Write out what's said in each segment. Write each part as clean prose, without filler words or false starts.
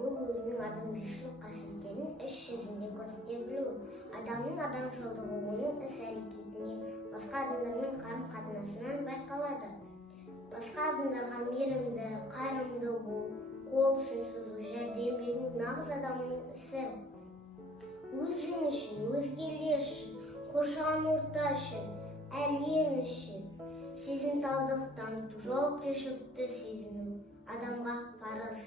бұл өзінің адамгершілік қасиеттерін іс жүзінде көрсете білу. Адамның адамшылдығы оның іс-әрекетіне, басқа адамдармен қарым-қатынасынан байқалады. Басқа адамдарға мейірімді, қайырымды болу, қол ұшын созу, жәрдем беру нағыз адамның ісі. Өзің үшін, өзгелер үшін, қоршаған орта үшін, әлем үшін сезімталдық таныту, жауапкершілікті сезіну адамға парыз.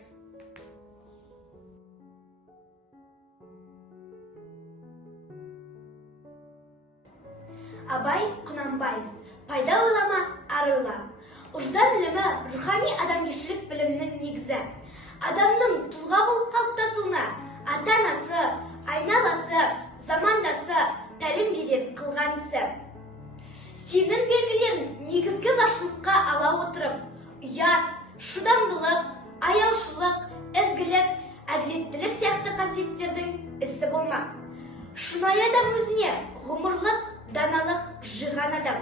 Абай Құнанбаев. Пайда ойлама, ар ойла. Ұждан ілімі рухани адамгершілік білімнің негізі. Адамның тұлға болып қалыптасуына ата-анасы, айналасы, замандасы тәлім берер қылған ісі. Сенім белгілерін негізгі басшылыққа ала отырып, ұят, шыдамдылық, аяушылық, ізгілік, әділеттілік сияқты қасиеттердің ісі болмақ. Шынайы адам өзіне ғұмырлық, даналық жиған адам.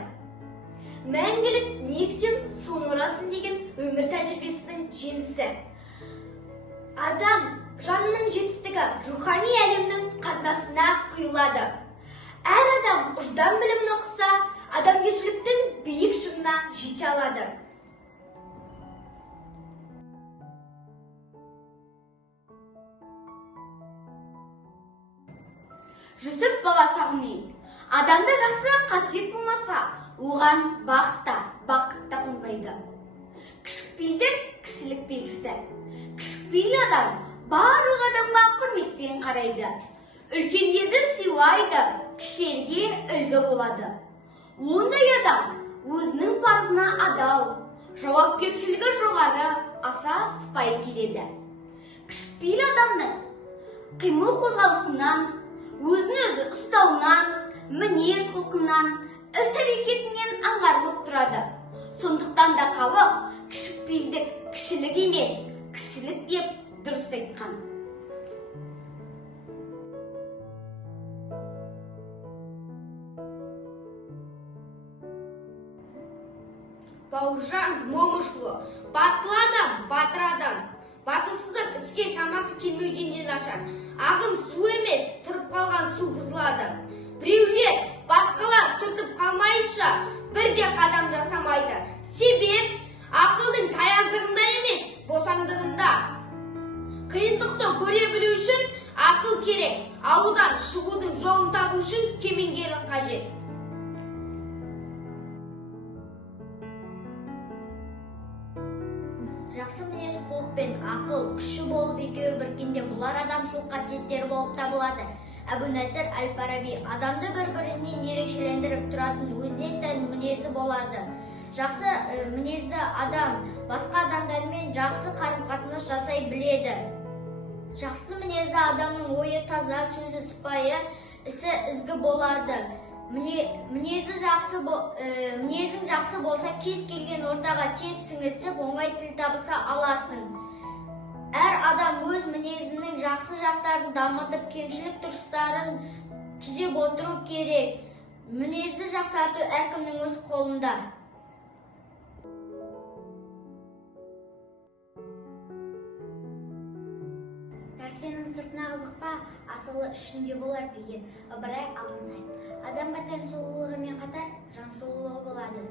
Мәңгілік не ексең, соны орасын деген өмір тәжірибесінің жемісі. Адам жанының жетістігі рухани әлемнің қазынасына құйылады. Әр адам ұждан білімін оқыса, адамгершіліктің биік шыңына жете алады. Жүсіп Баласағұн. Адамда жақсы қасиет болмаса, оған бақыт та қонбайды. Кішіпейілдік кісілік белгісі. Кішіпейіл адам барлық адамға құрметпен қарайды. Үлкендерді сыйлайды, кішілерге үлгі болады. Ондай адам өзінің парызына адал, жауапкершілігі жоғары, аса сыпайы келеді. Кішіпейіл адамның қимыл қозғалысынан, өзін-өзі ұстауынан, мінез құлқынан, іс-әрекетінен аңғарылып тұрады. Сондықтан да халық кішіпейілдік кішілік емес, кісілік деп дұрыс айтқан. Бауыржан Момышұлы. Батыл адам, батыр адам. Батылсыздық іске шамасы келмеуден нашар. Ағын су емес, тұрып қалған су бұзылады. Біреулер басқалар тұртып қалмайынша бірде қадам жасамайды. Себеп ақылдың таяздығында емес, босаңдығында. Қиындықты көре білу үшін ақыл керек. Ауылдан шығудың жолын табу үшін кемеңгерлік қажет. Жақсы мінез құлық пен ақыл күші болып екеуі біріккенде бұлар адамшылық қасиеттері болып табылады. Әбу-Насыр Әл-Фараби адамды бір-бірінен ерекшелендіріп тұратын өзіне тән мінезі болады. Жақсы мінезді адам басқа адамдармен жақсы қарым-қатынас жасай біледі. Жақсы мінезді адамның ойы таза, сөзі сыпайы, ісі ізгі болады. Мінезің жақсы болса, кез келген ортаға тез сіңісіп, оңай тіл табыса аласың. Әр адам өз мінезінің жақсы жақтарын дамытып, кемшілік тұрыстарын түзеп отыру керек. Мінезді жақсарту әркімнің өз қолында. Нәрсенің сыртына қызықпа, асылы ішінде болар деген Ыбырай Алтынсарин. Адамға тән сұлулығымен қатар жан сұлулығы болады.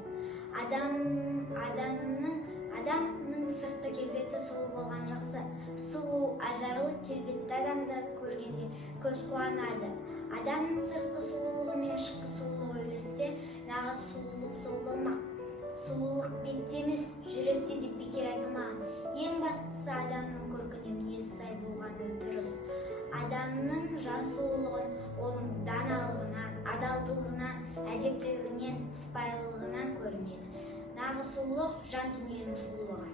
Адамның сыртқы келбеті сұлу болған жақсы. Сұлу, ажарлы келбетті адамды көргенде көз қуанады. Адамның сыртқы сұлулығы мен ішкі сұлулығы үйлессе, нағыз сұлулық сол болмақ. Сұлулық бетте емес, жүректе деп бекер айтылмаған. Ең бастысы адамның көркіне мінезі сай болғаны дұрыс. Адамның жан сұлулығын оның даналығынан, адалдығынан, әдептілігінен, сыпайылығынан көрінеді. Нағыз сұлулық жан дүниенің сұлулығы.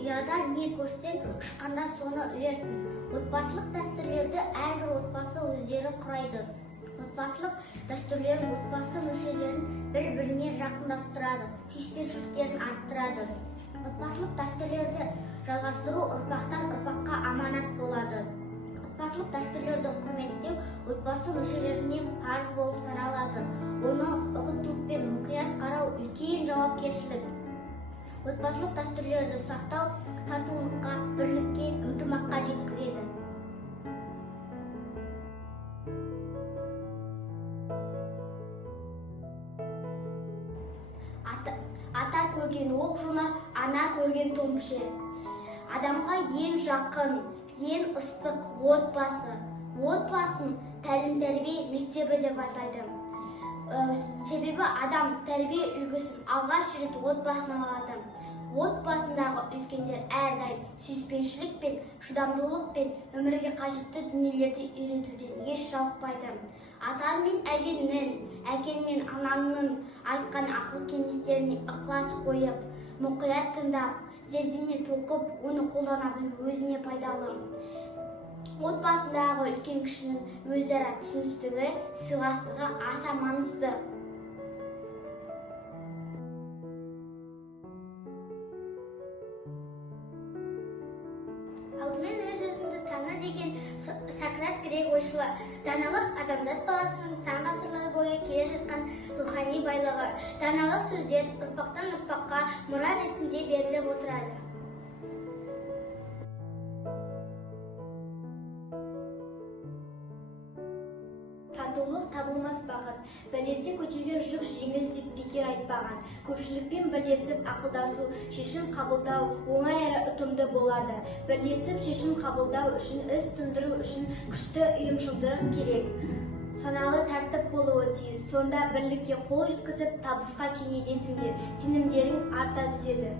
Ұяда не көрсең, ұшқанда соны ілерсің. Отбасылық дәстүрлерді әрбір отбасы өздері құрайды. Отбасылық дәстүрлер отбасы мүшелерін бір-біріне жақындастырады, сүйіспеншіліктерін арттырады. Отбасылық дәстүрлерді жалғастыру ұрпақтан ұрпаққа аманат болады. Отбасылық дәстүрлерді құрметтеу отбасы мүшелеріне парыз болып саналады. Оны ұқыптылықпен отбасылық дәстүрлерді сақтау татулыққа, бірлікке, ынтымаққа жеткізеді. Ата көрген оқ жонар, ана көрген тон пішер. Адамға ең жақын, ең ыстық отбасы. Отбасын тәлім-тәрбие мектебі деп атайды. Себебі адам тәрбие үлгісін алғаш рет отбасынан алады. Отбасындағы үлкендер әрдайым сүйіспеншілік пен шыдамдылық пен өмірге қажетті дүниелерді үйретуден еш жалықпайды. Ата мен әженің, әкең мен ананың айтқан ақыл кеңестеріне ықылас қойып, мұқият тыңдап, зердене тоқып, оны қолдана білу өзіне пайдалы. Отбасындағы үлкен кішінің өзара түсіністігі, сыйластығы аса маңызды. Алдымен өз өзіңді таны деген Сократ грек ойшылы. Даналық адамзат баласының сан ғасырлар бойы келе жатқан рухани байлығы. Даналық сөздер ұрпақтан ұрпаққа мұра ретінде беріліп отырады. Татулық табылмас бақыт. Бірлесе көтерер жүк жеңіл деп бекер айтпаған. Көпшілікпен бірлесіп ақылдасу, шешім қабылдау оңай әрі ұтымды болады. Бірлесіп шешім қабылдау үшін, іс тындыру үшін күшті ұйымшылдық керек. Саналы тәртіп болуы тиіс. Сонда бірлікке қол жеткізіп, табысқа кенелесіңдер. Сенімдерің арта түседі.